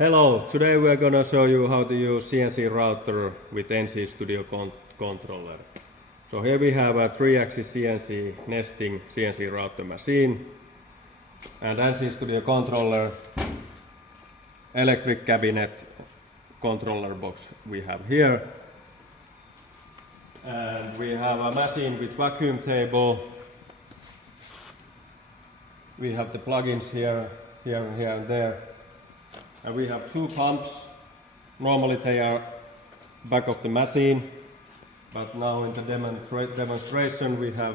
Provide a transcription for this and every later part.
Hello, today we are going to show you how to use CNC router with NC Studio controller. So here we have a 3-axis CNC nesting CNC router machine and NC Studio controller, electric cabinet controller box we have here. And we have a machine with vacuum table. We have the plugins here and there. And we have 2 pumps. Normally they are back of the machine, but now in the demonstration we have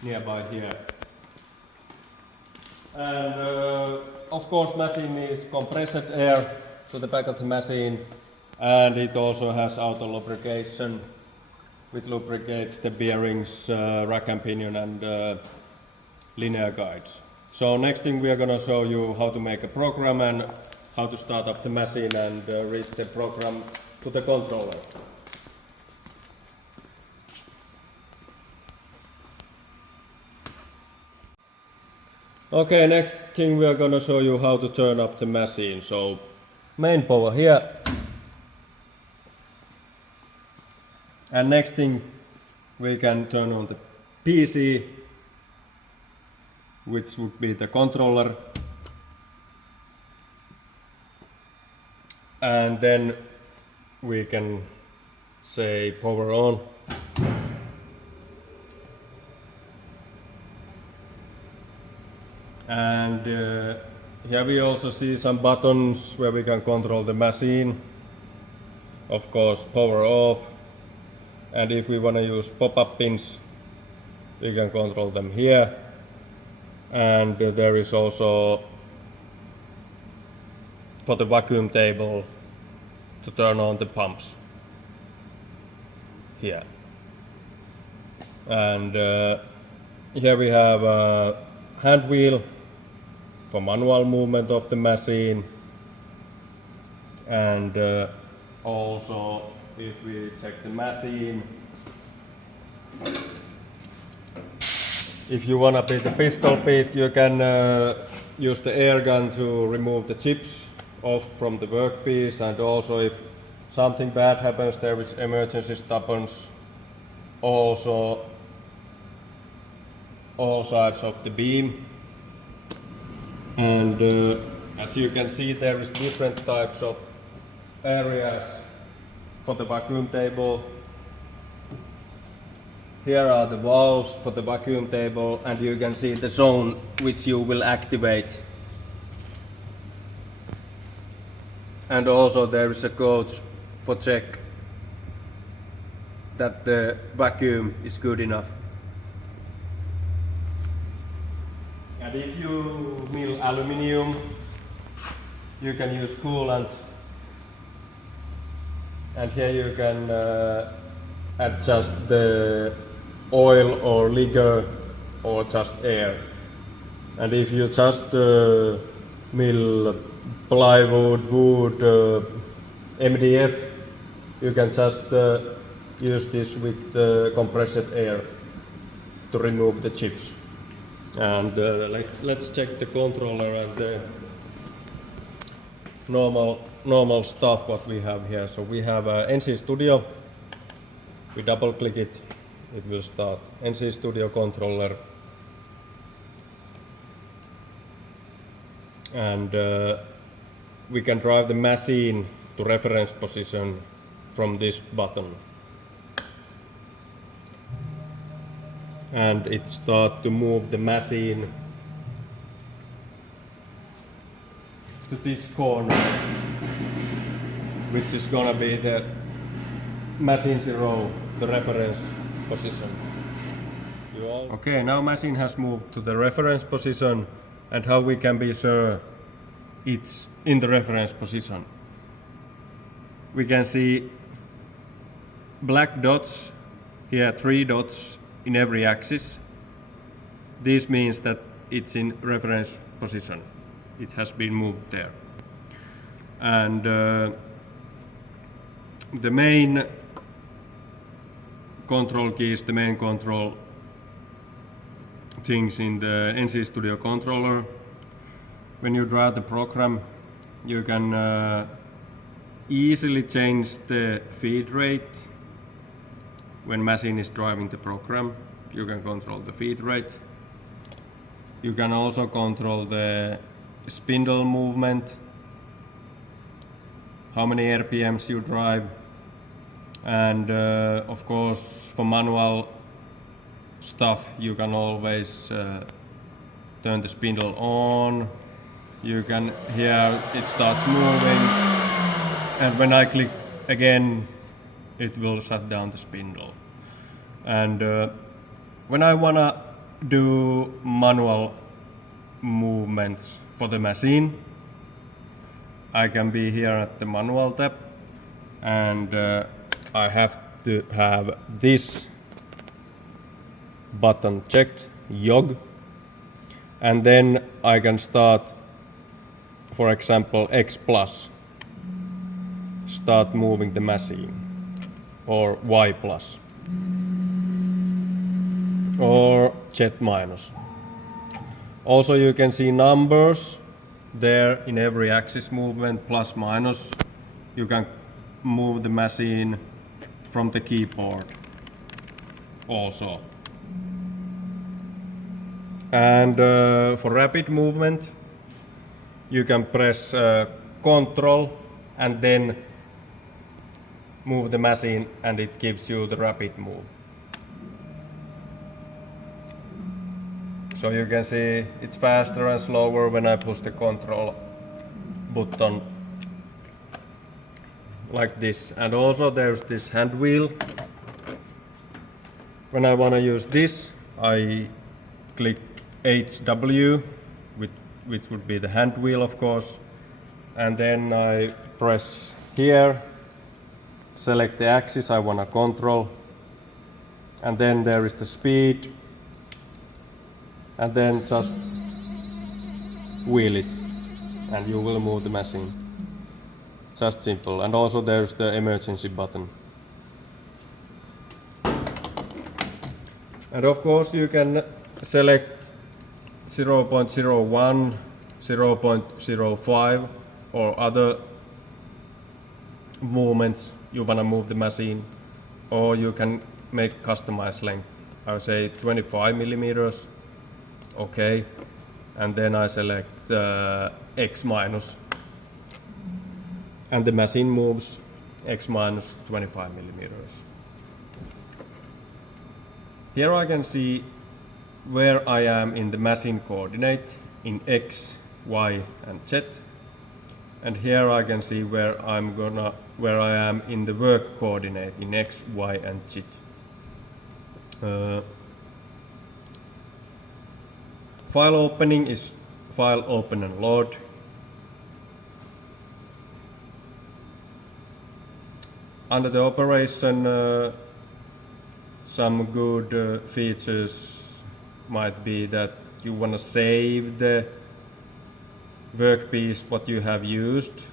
nearby here. And of course machine needs compressed air to the back of the machine, and it also has auto lubrication, which lubricates the bearings, rack and pinion and linear guides. So next thing we are going to show you how to make a program and how to start up the machine and read the program to the controller. Okay, next thing we are going to show you how to turn up the machine. So main power here. And next thing we can turn on the PC, which would be the controller. And then we can say power on. And here we also see some buttons where we can control the machine. Of course, power off. And if we want to use pop-up pins, we can control them here. And there is also for the vacuum table to turn on the pumps here. And here we have a hand wheel for manual movement of the machine. And also if we check the machine, if you want to beat the pistol bit, you can use the air gun to remove the chips off from the workpiece, and also if something bad happens, there is emergency stop-ons also all sides of the beam. And as you can see, there is different types of areas for the vacuum table. Here are the valves for the vacuum table, and you can see the zone which you will activate. And also there is a code for check that the vacuum is good enough. And if you mill aluminium, you can use coolant. And here you can adjust the oil or liquor or just air. And if you just mill plywood, wood, MDF, you can just use this with compressed air to remove the chips. And let's check the controller and the normal stuff what we have here. So we have NC Studio. We double click it, it will start. NC Studio controller. And we can drive the machine to reference position from this button. And it starts to move the machine to this corner, which is gonna be the machine 0, the reference position. Okay, now machine has moved to the reference position, and how we can be sure it's in the reference position. We can see black dots here, 3 dots in every axis. This means that it's in reference position. It has been moved there. And the main control keys, the main control things in the NC Studio controller. When you draw the program, you can easily change the feed rate when machine is driving the program. You can control the feed rate. You can also control the spindle movement, how many RPMs you drive, and of course for manual stuff you can always turn the spindle on. You can hear it starts moving, and when I click again it will shut down the spindle. And when I wanna do manual movements for the machine, I can be here at the manual tab, and I have to have this button checked, jog, and then I can start, for example, X plus, start moving the machine, or Y plus, or Z minus. Also you can see numbers there in every axis movement, plus minus. You can move the machine from the keyboard also. And for rapid movement you can press Control and then move the machine, and it gives you the rapid move. So you can see it's faster and slower when I push the Control button like this. And also there's this hand wheel. When I want to use this, I click HW, which would be the hand wheel of course, and then I press here, select the axis I want to control, and then there is the speed, and then just wheel it and you will move the machine. Just simple. And also there's the emergency button. And of course you can select 0.01, 0.05 or other movements you wanna move the machine, or you can make customized length. I would say 25 millimeters. Okay, and then I select X minus, and the machine moves X minus 25 millimeters. Here I can see where I am in the machine coordinate in X, Y, and Z, and here I can see where I am in the work coordinate in X, Y, and Z. File opening is file open and load. Under the operation, some good features might be that you want to save the workpiece what you have used,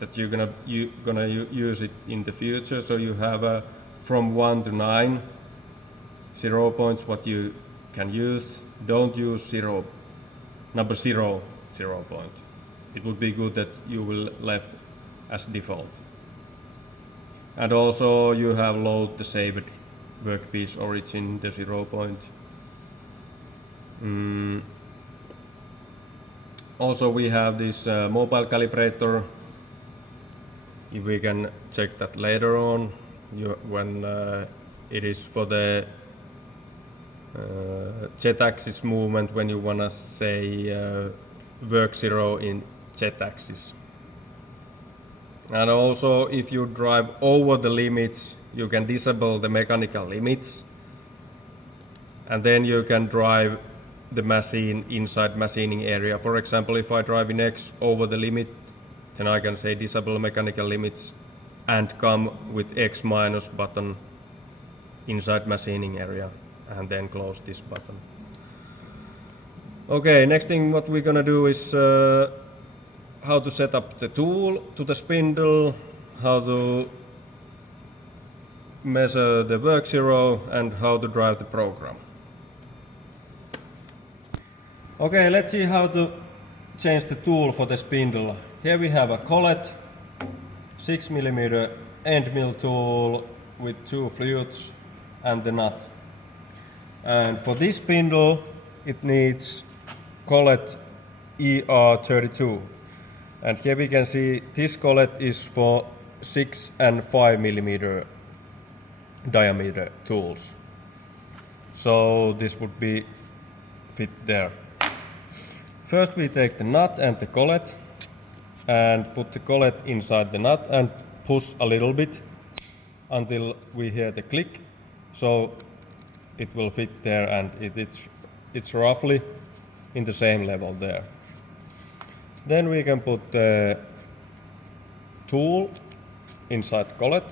that you're gonna use it in the future. So you have from 1 to 9 0 points what you can use. Don't use number 0 point. It would be good that you will left as default. And also you have load the saved workpiece origin, the 0 point. Also we have this mobile calibrator. If we can check that later on, when it is for the Z-axis movement, when you wanna say work 0 in Z-axis. And also if you drive over the limits, you can disable the mechanical limits, and then you can drive the machine inside machining area. For example, if I drive in X over the limit, then I can say disable mechanical limits and come with X minus button inside machining area, and then close this button. Okay, next thing what we're gonna do is how to set up the tool to the spindle, how to measure the work 0, and how to drive the program. Okay, let's see how to change the tool for the spindle. Here we have a collet, 6mm end mill tool with 2 flutes and the nut. And for this spindle it needs collet ER32. And here we can see this collet is for 6 and 5mm diameter tools. So this would be fit there. First we take the nut and the collet and put the collet inside the nut and push a little bit until we hear the click. So it will fit there, and it's roughly in the same level there. Then we can put the tool inside collet,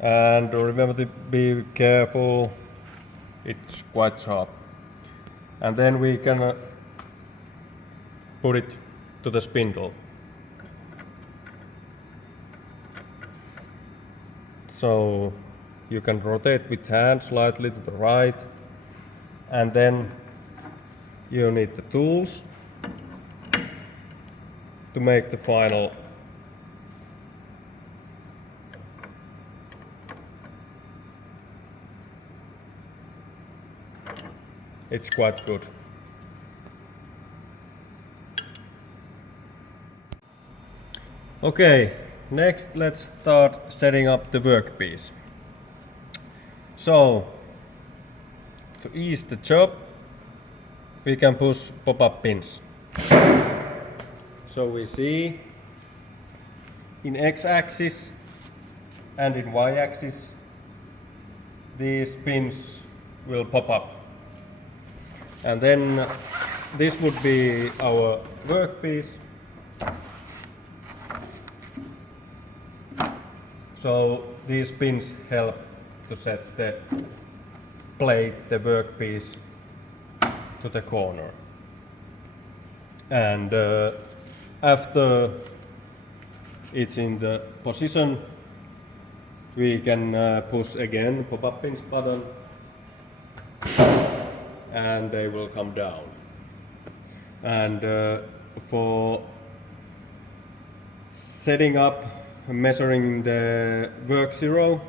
and remember to be careful, it's quite sharp. And then we can put it to the spindle. So you can rotate with hand slightly to the right, and then you need the tools to make the final it's quite good. Okay, next let's start setting up the workpiece. So, to ease the job, we can push pop-up pins. So we see in x-axis and in y-axis these pins will pop up. And then this would be our workpiece. So these pins help to set the plate, the workpiece, to the corner. And after it's in the position, we can push again pop-up pins button, and they will come down. And for setting up, measuring the work zero,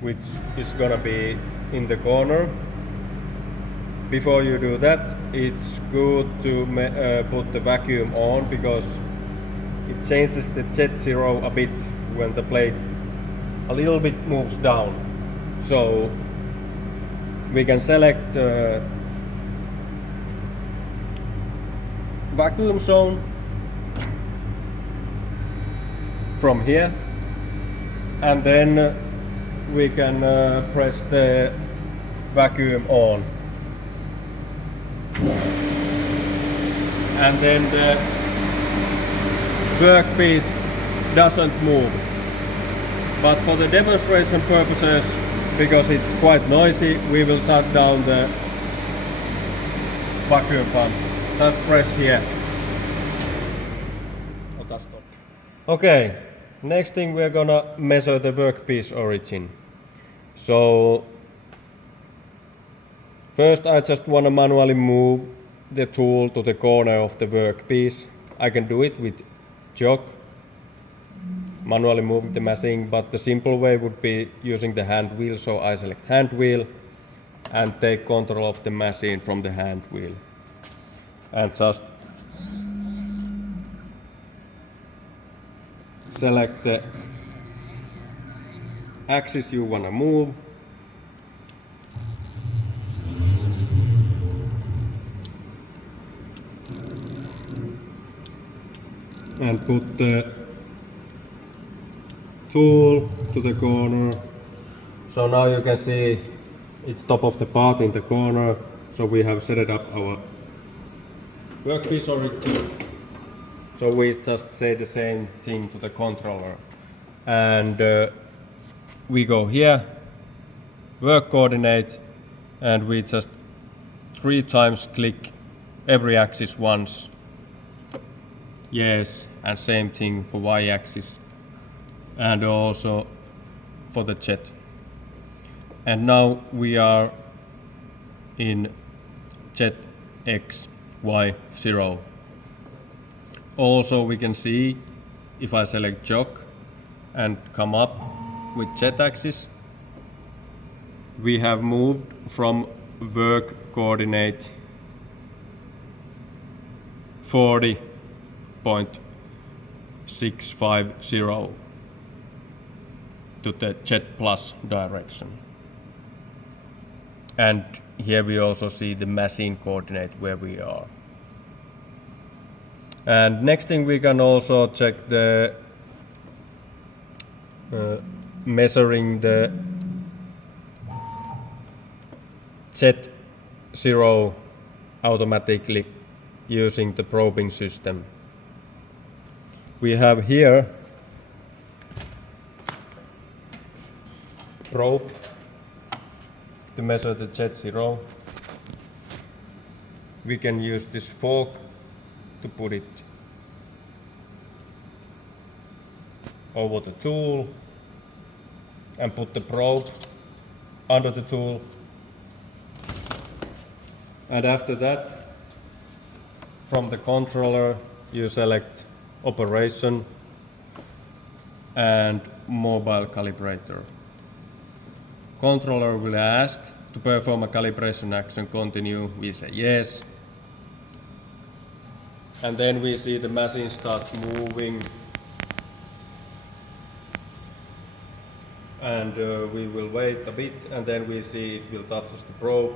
which is gonna be in the corner. Before you do that, it's good to put the vacuum on, because it changes the jet zero a bit when the plate a little bit moves down. So we can select vacuum zone from here, and then we can press the vacuum on, and then the workpiece doesn't move. But for the demonstration purposes, because it's quite noisy, we will shut down the vacuum pump. Just press here. Okay, next thing we're gonna measure the workpiece origin. So first I just wanna manually move the tool to the corner of the workpiece. I can do it with jog, manually moving the machine, but the simple way would be using the hand wheel. So I select hand wheel and take control of the machine from the hand wheel, and just select the axis you want to move, and put the tool to the corner. So now you can see it's top of the part in the corner. So we have set up our workpiece origin. So we just say the same thing to the controller, and we go here, work coordinate, and we just 3 times click every axis once. Yes, and same thing for y-axis and also for the jet. And now we are in jet X, Y, 0. Also we can see if I select jog and come up with Z-axis, we have moved from work coordinate 40.650 to the Z plus direction. And here we also see the machine coordinate where we are. And next thing we can also check the measuring the Z0 automatically using the probing system. We have here probe to measure the Z0. We can use this fork to put it over the tool and put the probe under the tool. And after that, from the controller, you select operation and mobile calibrator. Controller will ask to perform a calibration action, continue, we say yes. And then we see the machine starts moving. And we will wait a bit, and then we see it will touch the probe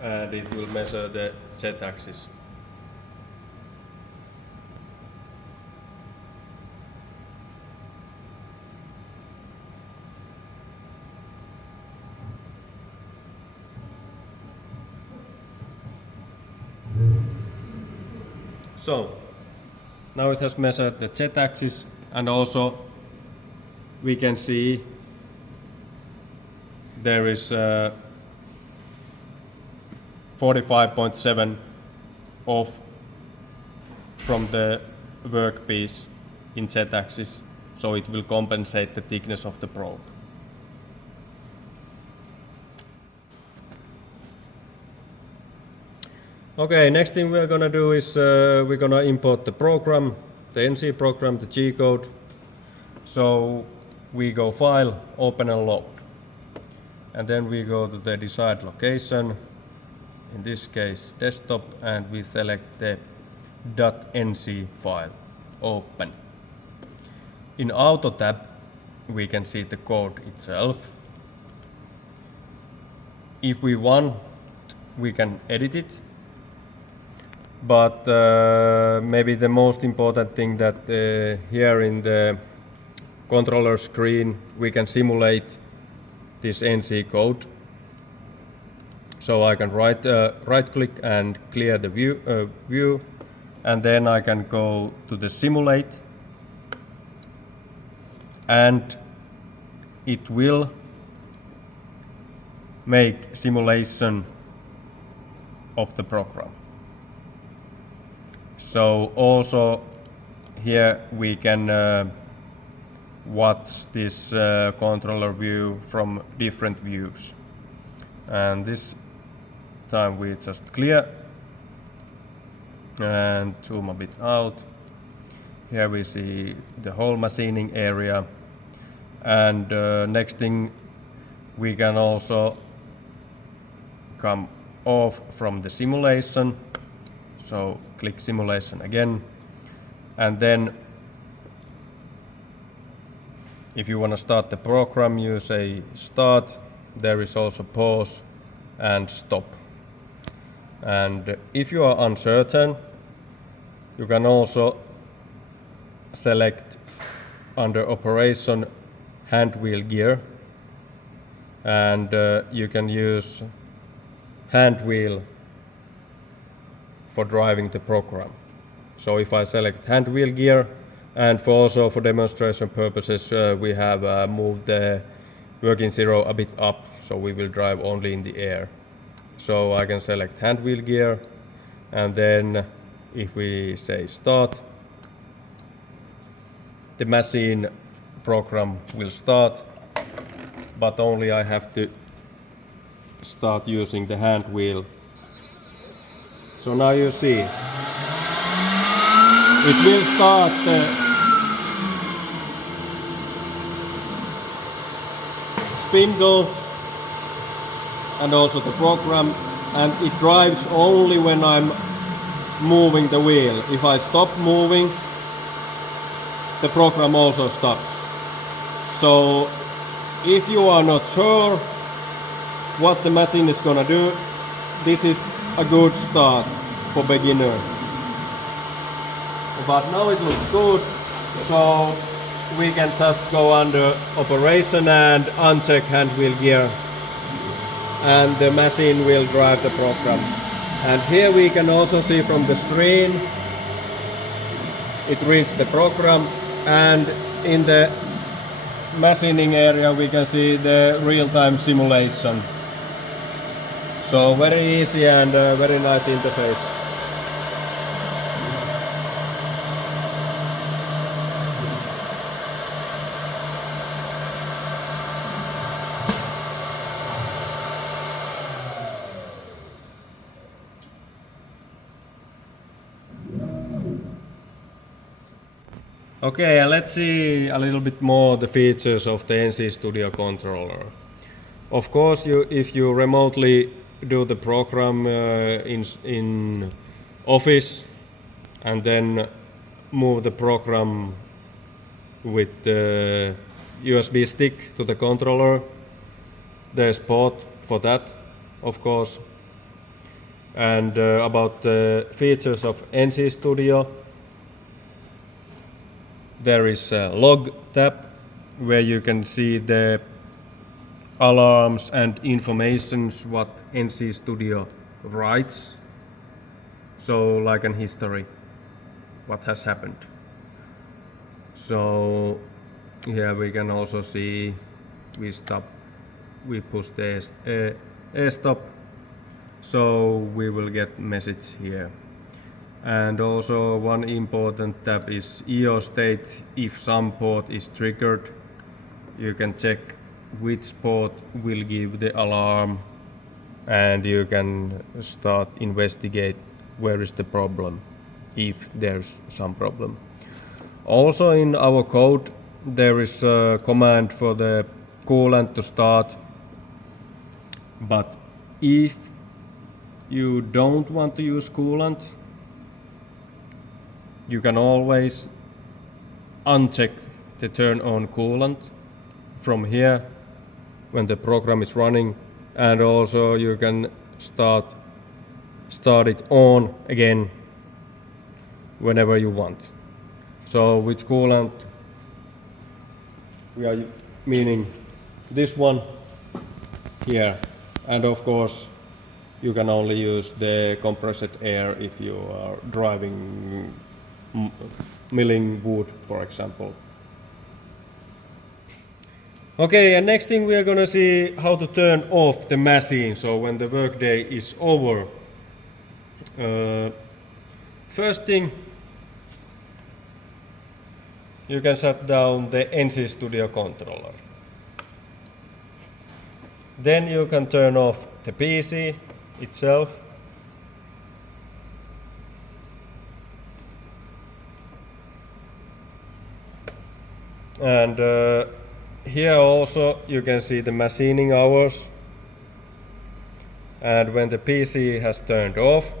and it will measure the Z-axis. So now it has measured the Z-axis, and also we can see there is 45.7 off from the workpiece in Z-axis, so it will compensate the thickness of the probe. Okay, next thing we're gonna do is we're gonna import the program, the NC program, the G code. So we go File, Open and Load. And then we go to the desired location, in this case desktop, and we select the .nc file, Open. In Auto tab we can see the code itself. If we want, we can edit it. But maybe the most important thing that here in the controller screen we can simulate this NC code. So I can right click and clear the view, and then I can go to the simulate, and it will make simulation of the program. So also here we can watch this controller view from different views. And this time we just clear and zoom a bit out. Here we see the whole machining area. And next thing, we can also come off from the simulation. So click simulation again, and then if you want to start the program, you say start. There is also pause and stop. And if you are uncertain, you can also select under operation hand wheel gear, and you can use hand wheel for driving the program. So if I select hand wheel gear, and also for demonstration purposes we have moved the working zero a bit up, so we will drive only in the air. So I can select hand wheel gear, and then if we say start, the machine program will start, but only I have to start using the hand wheel So now you see. It will start the spindle and also the program, and it drives only when I'm moving the wheel. If I stop moving, the program also stops. So if you are not sure what the machine is gonna do, this is a good start for beginner. But now it looks good, so we can just go under operation and uncheck hand wheel gear, and the machine will drive the program. And here we can also see from the screen it reads the program, and in the machining area we can see the real-time simulation. So very easy and very nice interface. Okay, and let's see a little bit more the features of the NC Studio controller. Of course, if you remotely do the program in Office and then move the program with the USB stick to the controller, there's port for that, of course. And about the features of NC Studio, there is a log tab where you can see the alarms and informations what NC Studio writes. So like an history, what has happened. So here we can also see we push the stop, so we will get message here. And also one important tab is EO state. If some port is triggered, you can check which port will give the alarm, and you can start investigate where is the problem, if there's some problem. Also in our code there is a command for the coolant to start, but if you don't want to use coolant, you can always uncheck the turn on coolant from here when the program is running, and also you can start it on again whenever you want. So with coolant we are meaning this one here, and of course you can only use the compressed air if you are driving milling wood, for example. Okay, and next thing we are gonna see how to turn off the machine, so when the workday is over. First thing, you can shut down the NC Studio controller. Then you can turn off the PC itself. And here also you can see the machining hours, and when the PC has turned off,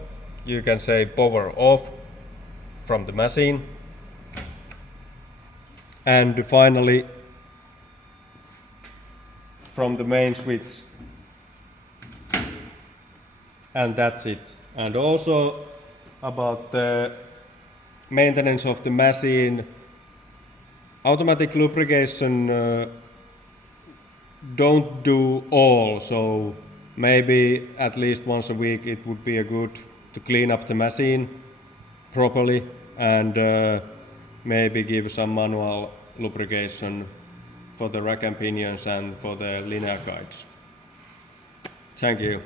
you can say power off from the machine. And finally, from the main switch, and that's it. And also about the maintenance of the machine, automatic lubrication don't do all, so maybe at least once a week it would be a good to clean up the machine properly, and maybe give some manual lubrication for the rack and pinions and for the linear guides. Thank you.